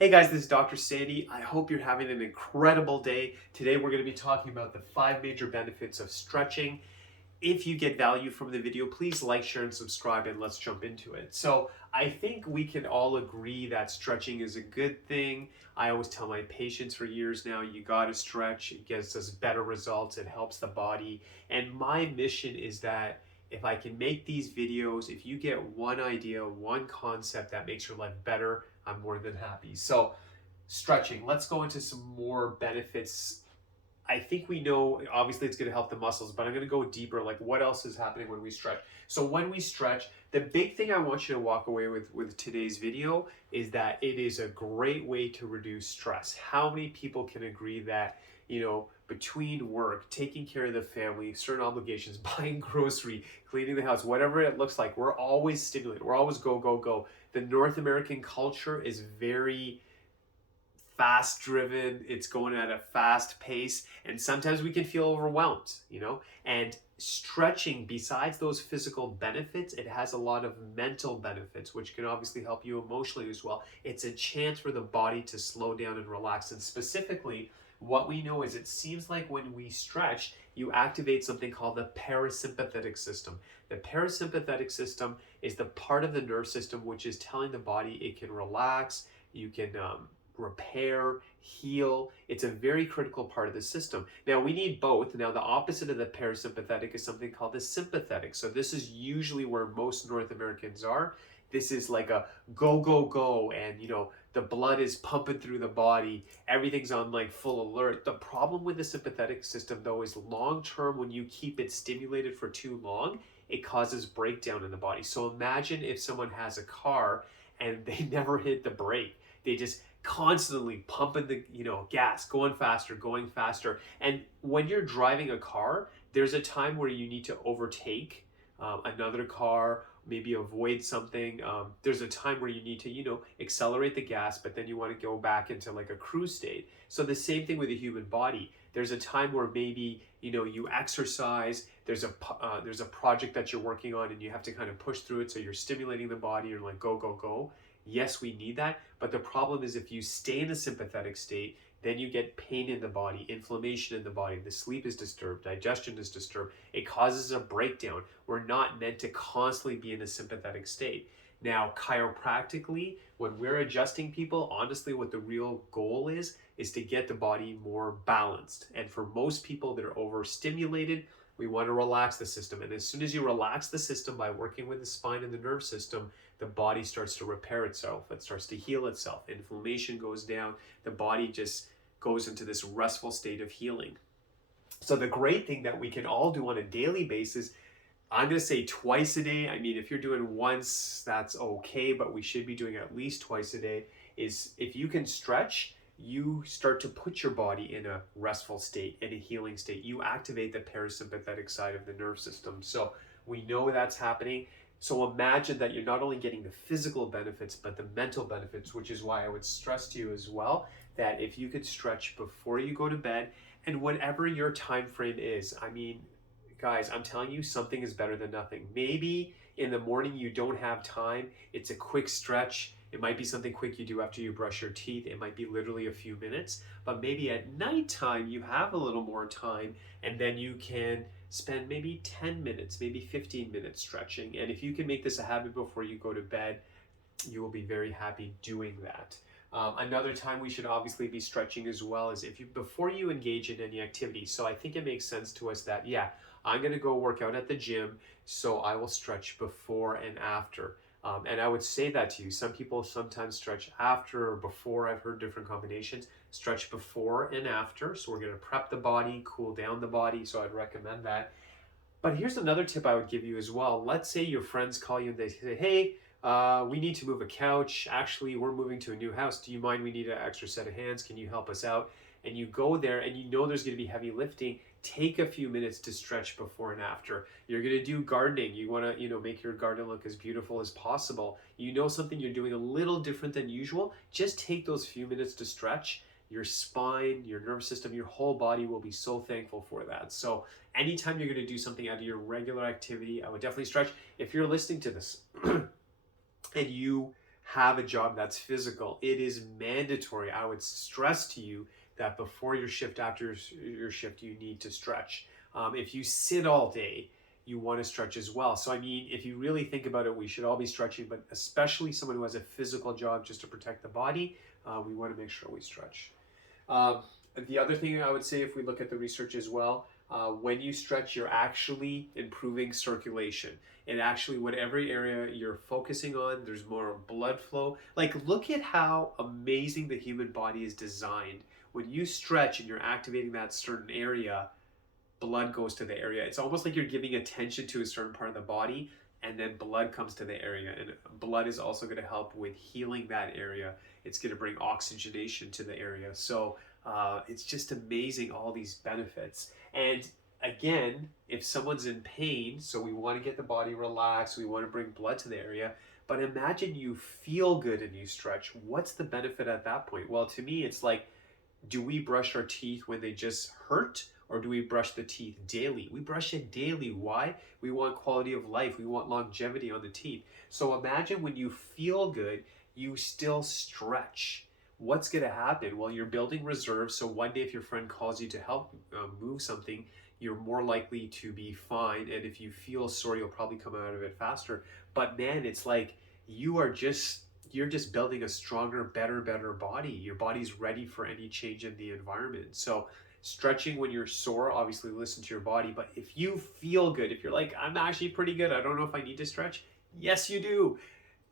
Hey guys, this is Dr. Sandy. I hope you're having an incredible day. Today we're going to be talking about the 5 major benefits of stretching. If you get value from the video, please like, share, and subscribe, and let's jump into it. So I think we can all agree that stretching is a good thing. I always tell my patients for years now, you got to stretch. It gets us better results. It helps the body. And my mission is that if I can make these videos, if you get one idea, one concept that makes your life better, I'm more than happy. So stretching, let's go into some more benefits. I think we know, obviously it's going to help the muscles, but I'm going to go deeper. Like, what else is happening when we stretch? So when we stretch, the big thing I want you to walk away with today's video is that it is a great way to reduce stress. How many people can agree that, between work, taking care of the family, certain obligations, buying grocery, cleaning the house, whatever it looks like, we're always stimulated. We're always go, go, go. The North American culture is very fast driven, it's going at a fast pace, and sometimes we can feel overwhelmed, and stretching, besides those physical benefits, it has a lot of mental benefits which can obviously help you emotionally as well. It's a chance for the body to slow down and relax, and specifically what we know is it seems like when we stretch, you activate something called the parasympathetic system. The parasympathetic system is the part of the nerve system which is telling the body it can relax, you can repair, heal. It's a very critical part of the system. Now, we need both. Now, the opposite of the parasympathetic is something called the sympathetic. So this is usually where most North Americans are. This is like a go, go, go, and the blood is pumping through the body. Everything's on like full alert. The problem with the sympathetic system, though, is long term, when you keep it stimulated for too long, it causes breakdown in the body. So imagine if someone has a car and they never hit the brake. They just constantly pumping the gas, going faster. And when you're driving a car, there's a time where you need to overtake another car, maybe avoid something. There's a time where you need to accelerate the gas, but then you want to go back into like a cruise state. So the same thing with the human body. There's a time where maybe you exercise, there's a project that you're working on and you have to kind of push through it, so you're stimulating the body, you're like go, go, go. Yes, we need that, but the problem is if you stay in a sympathetic state, then you get pain in the body, inflammation in the body, the sleep is disturbed, digestion is disturbed, it causes a breakdown. We're not meant to constantly be in a sympathetic state. Now, chiropractically, when we're adjusting people, honestly, what the real goal is to get the body more balanced. And for most people that are overstimulated, we want to relax the system. And as soon as you relax the system by working with the spine and the nerve system, the body starts to repair itself. It starts to heal itself. Inflammation goes down. The body just goes into this restful state of healing. So the great thing that we can all do on a daily basis, I'm going to say twice a day. I mean, if you're doing once, that's okay, but we should be doing at least twice a day, is if you can stretch, you start to put your body in a restful state, in a healing state. You activate the parasympathetic side of the nerve system. So we know that's happening. So imagine that you're not only getting the physical benefits, but the mental benefits, which is why I would stress to you as well, that if you could stretch before you go to bed, and whatever your time frame is, I mean, guys, I'm telling you, something is better than nothing. Maybe in the morning you don't have time, it's a quick stretch. It might be something quick you do after you brush your teeth. It might be literally a few minutes, but maybe at nighttime you have a little more time, and then you can spend maybe 10 minutes, maybe 15 minutes stretching. And if you can make this a habit before you go to bed, you will be very happy doing that. Another time we should obviously be stretching as well is before you engage in any activity. So I think it makes sense to us that, yeah, I'm going to go work out at the gym, so I will stretch before and after. And I would say that to you. Some people sometimes stretch after or before. I've heard different combinations. Stretch before and after. So we're going to prep the body, cool down the body. So I'd recommend that. But here's another tip I would give you as well. Let's say your friends call you and they say, hey, we need to move a couch. Actually, we're moving to a new house. Do you mind? We need an extra set of hands. Can you help us out? And you go there and there's going to be heavy lifting. Take a few minutes to stretch before and after. You're going to do gardening. You want to, make your garden look as beautiful as possible. Something you're doing a little different than usual. Just take those few minutes to stretch. Your spine, your nervous system, your whole body will be so thankful for that. So anytime you're going to do something out of your regular activity, I would definitely stretch. If you're listening to this and you have a job that's physical, it is mandatory. I would stress to you that before your shift, after your shift, you need to stretch. If you sit all day, you want to stretch as well. So, I mean, if you really think about it, we should all be stretching, but especially someone who has a physical job just to protect the body, we want to make sure we stretch. Um, the other thing I would say, if we look at the research as well, when you stretch, you're actually improving circulation. And actually, whatever area you're focusing on, there's more blood flow. Like, look at how amazing the human body is designed. When you stretch and you're activating that certain area, blood goes to the area. It's almost like you're giving attention to a certain part of the body, and then blood comes to the area. And blood is also going to help with healing that area. It's going to bring oxygenation to the area. So it's just amazing, all these benefits. And again, if someone's in pain, so we want to get the body relaxed, we want to bring blood to the area. But imagine you feel good and you stretch. What's the benefit at that point? Well, to me, it's like, do we brush our teeth when they just hurt? Or do we brush the teeth daily? We brush it daily. Why? We want quality of life. We want longevity on the teeth. So imagine when you feel good, you still stretch. What's going to happen? Well, you're building reserves. So one day if your friend calls you to help move something, you're more likely to be fine. And if you feel sore, you'll probably come out of it faster. But man, it's like you're just building a stronger, better body. Your body's ready for any change in the environment. So stretching when you're sore, obviously listen to your body. But if you feel good, if you're like, I'm actually pretty good, I don't know if I need to stretch. Yes, you do.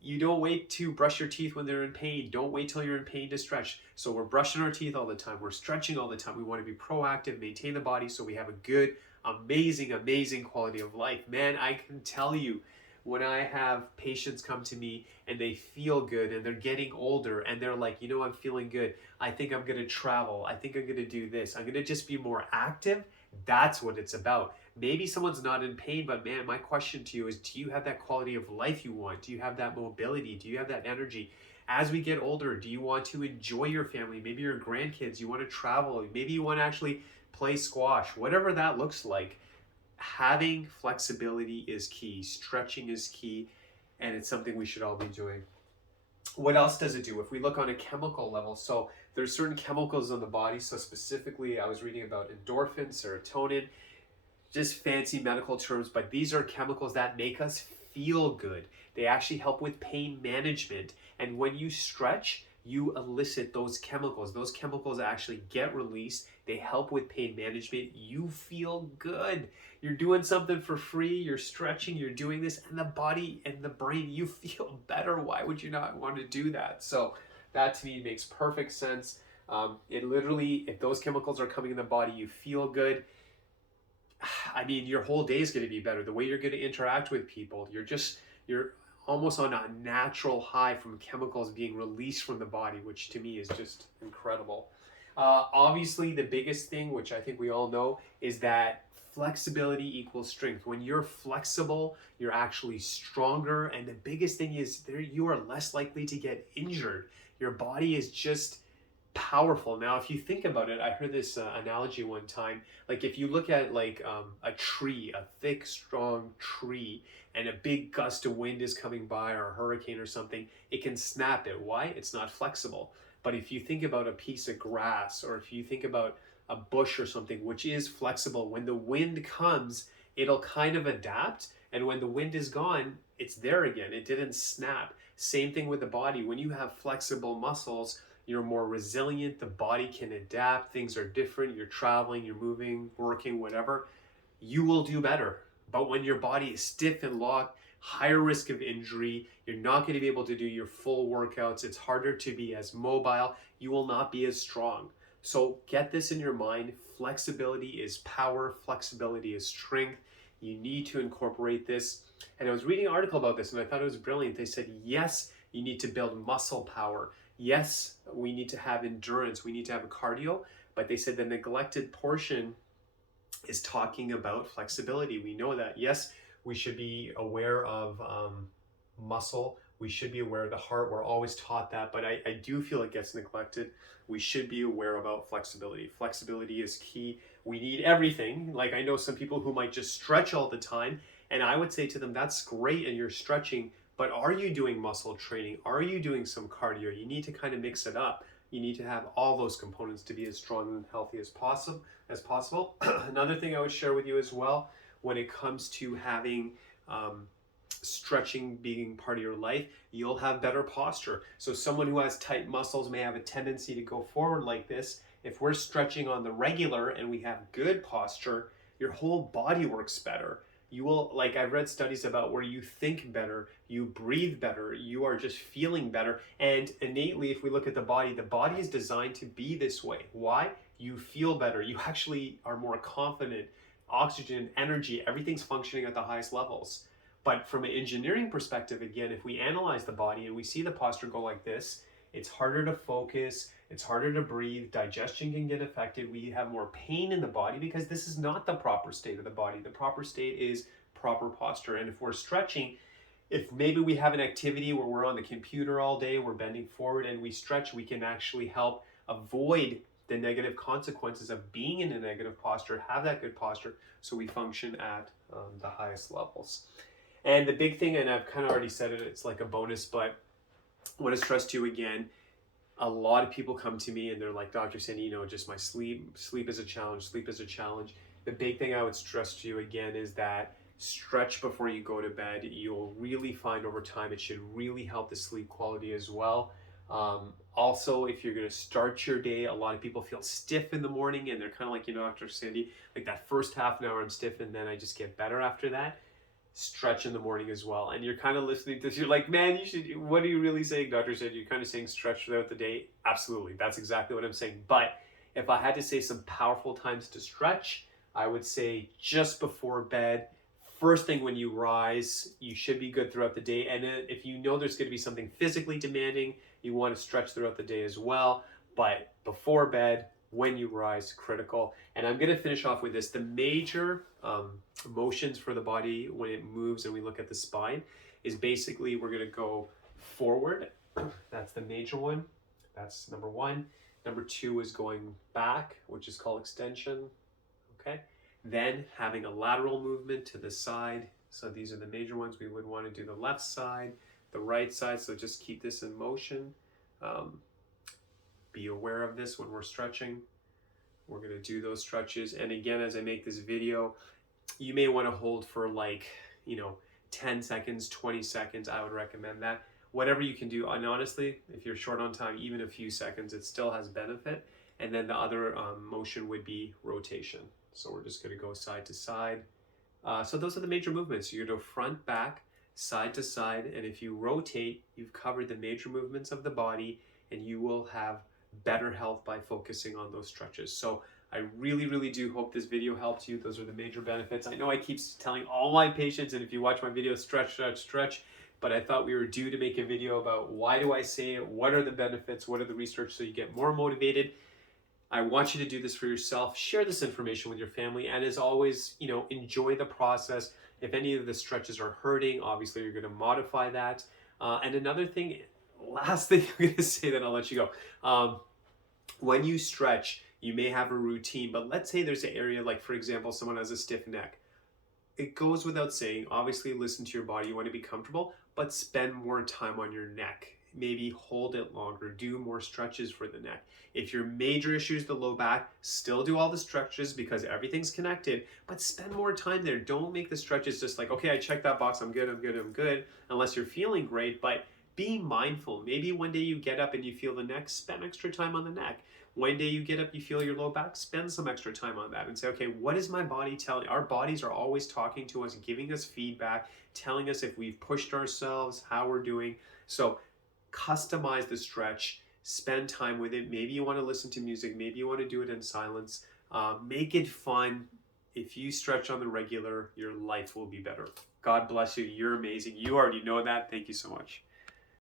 You don't wait to brush your teeth when they're in pain. Don't wait till you're in pain to stretch. So we're brushing our teeth all the time. We're stretching all the time. We want to be proactive, maintain the body so we have a good, amazing quality of life. Man, I can tell you, when I have patients come to me and they feel good and they're getting older and they're like, you know, I'm feeling good. I think I'm going to travel. I think I'm going to do this. I'm going to just be more active. That's what it's about. Maybe someone's not in pain, but man, my question to you is, do you have that quality of life you want? Do you have that mobility? Do you have that energy? As we get older, do you want to enjoy your family? Maybe your grandkids, you want to travel. Maybe you want to actually play squash, whatever that looks like. Having flexibility is key. Stretching is key, and it's something we should all be doing. What else does it do? If we look on a chemical level, so there's certain chemicals in the body. So specifically, I was reading about endorphin, serotonin, just fancy medical terms, but these are chemicals that make us feel good. They actually help with pain management. And when you stretch, you elicit those chemicals. Those chemicals actually get released. They help with pain management. You feel good. You're doing something for free. You're stretching. You're doing this. And the body and the brain, you feel better. Why would you not want to do that? So that to me makes perfect sense. It literally, if those chemicals are coming in the body, you feel good. I mean, your whole day is going to be better. The way you're going to interact with people, you're almost on a natural high from chemicals being released from the body, which to me is just incredible. Obviously, the biggest thing, which I think we all know, is that flexibility equals strength. When you're flexible, you're actually stronger. And the biggest thing is you are less likely to get injured. Your body is just powerful. Now, if you think about it, I heard this analogy one time. Like if you look at like a tree, a thick, strong tree, and a big gust of wind is coming by or a hurricane or something, it can snap it. Why? It's not flexible. But if you think about a piece of grass, or if you think about a bush or something, which is flexible, when the wind comes, it'll kind of adapt. And when the wind is gone, it's there again. It didn't snap. Same thing with the body. When you have flexible muscles, you're more resilient. The body can adapt. Things are different. You're traveling, you're moving, working, whatever. You will do better. But when your body is stiff and locked, higher risk of injury, you're not going to be able to do your full workouts. It's harder to be as mobile. You will not be as strong. So get this in your mind. Flexibility is power. Flexibility is strength. You need to incorporate this. And I was reading an article about this and I thought it was brilliant. They said, yes, you need to build muscle power. Yes, we need to have endurance. We need to have a cardio. But they said the neglected portion is talking about flexibility. We know that. Yes, we should be aware of muscle. We should be aware of the heart. We're always taught that, but I do feel it gets neglected. We should be aware about flexibility. Flexibility is key. We need everything. Like I know some people who might just stretch all the time, and I would say to them, that's great and you're stretching, But are you doing muscle training? Are you doing some cardio? You need to kind of mix it up. You need to have all those components to be as strong and healthy as possible. Another thing I would share with you as well, when it comes to having stretching being part of your life, you'll have better posture. So someone who has tight muscles may have a tendency to go forward like this. If we're stretching on the regular and we have good posture, your whole body works better. You will, like I've read studies about where you think better, you breathe better, you are just feeling better. And innately, if we look at the body is designed to be this way. Why? You feel better. You actually are more confident. Oxygen, energy, everything's functioning at the highest levels. But from an engineering perspective, again, if we analyze the body and we see the posture go like this, it's harder to focus, it's harder to breathe, digestion can get affected, we have more pain in the body because this is not the proper state of the body. The proper state is proper posture. And if we're stretching, if maybe we have an activity where we're on the computer all day, we're bending forward and we stretch, we can actually help avoid the negative consequences of being in a negative posture, have that good posture so we function at the highest levels. And the big thing, and I've kind of already said it, it's like a bonus, but I want to stress to you again, a lot of people come to me and they're like, Dr. Sandy, just my sleep is a challenge, sleep is a challenge. The big thing I would stress to you again is that stretch before you go to bed. You'll really find over time it should really help the sleep quality as well. Also, if you're going to start your day, a lot of people feel stiff in the morning and they're kind of like, Dr. Sandy, like that first half an hour I'm stiff and then I just get better after that. Stretch in the morning as well. And you're kind of listening to this, you're like, man, what are you really saying, Dr. Sandy? You're kind of saying stretch throughout the day. Absolutely, that's exactly what I'm saying. But if I had to say some powerful times to stretch, I would say just before bed, first thing when you rise, you should be good throughout the day. And if you know there's going to be something physically demanding, you want to stretch throughout the day as well. But before bed, when you rise, critical. And I'm going to finish off with this. The major motions for the body when it moves and we look at the spine is basically we're going to go forward. That's the major one. That's number one. Number two is going back, which is called extension. Okay. Then having a lateral movement to the side. So these are the major ones. We would want to do the left side, the right side. So just keep this in motion. Be aware of this when we're stretching. We're going to do those stretches. And again, as I make this video, you may want to hold for 10 seconds, 20 seconds. I would recommend that. Whatever you can do. And honestly, if you're short on time, even a few seconds, it still has benefit. And then the other motion would be rotation. So we're just going to go side to side. So those are the major movements. You're going to go front, back, side to side. And if you rotate, you've covered the major movements of the body and you will have better health by focusing on those stretches. So I really, really do hope this video helped you. Those are the major benefits. I know I keep telling all my patients, and if you watch my videos, stretch, stretch, stretch, but I thought we were due to make a video about why do I say it, what are the benefits, what are the research, so you get more motivated. I want you to do this for yourself. Share this information with your family, and as always, enjoy the process. If any of the stretches are hurting, obviously you're going to modify that. And another thing, last thing I'm going to say, then I'll let you go. When you stretch, you may have a routine, but let's say there's an area like, for example, someone has a stiff neck. It goes without saying, obviously listen to your body. You want to be comfortable, but spend more time on your neck. Maybe hold it longer, do more stretches for the neck. If your major issue is the low back, still do all the stretches because everything's connected, but spend more time there. Don't make the stretches just like, okay, I checked that box, I'm good, I'm good, I'm good, unless you're feeling great, but be mindful. Maybe one day you get up and you feel the neck, spend extra time on the neck. One day you get up, you feel your low back, spend some extra time on that and say, okay, what is my body telling? Our bodies are always talking to us, giving us feedback, telling us if we've pushed ourselves, how we're doing. So customize the stretch, spend time with it. Maybe you want to listen to music, maybe you want to do it in silence. Make it fun. If you stretch on the regular, your life will be better. God bless you. You're amazing. You already know that. Thank you so much.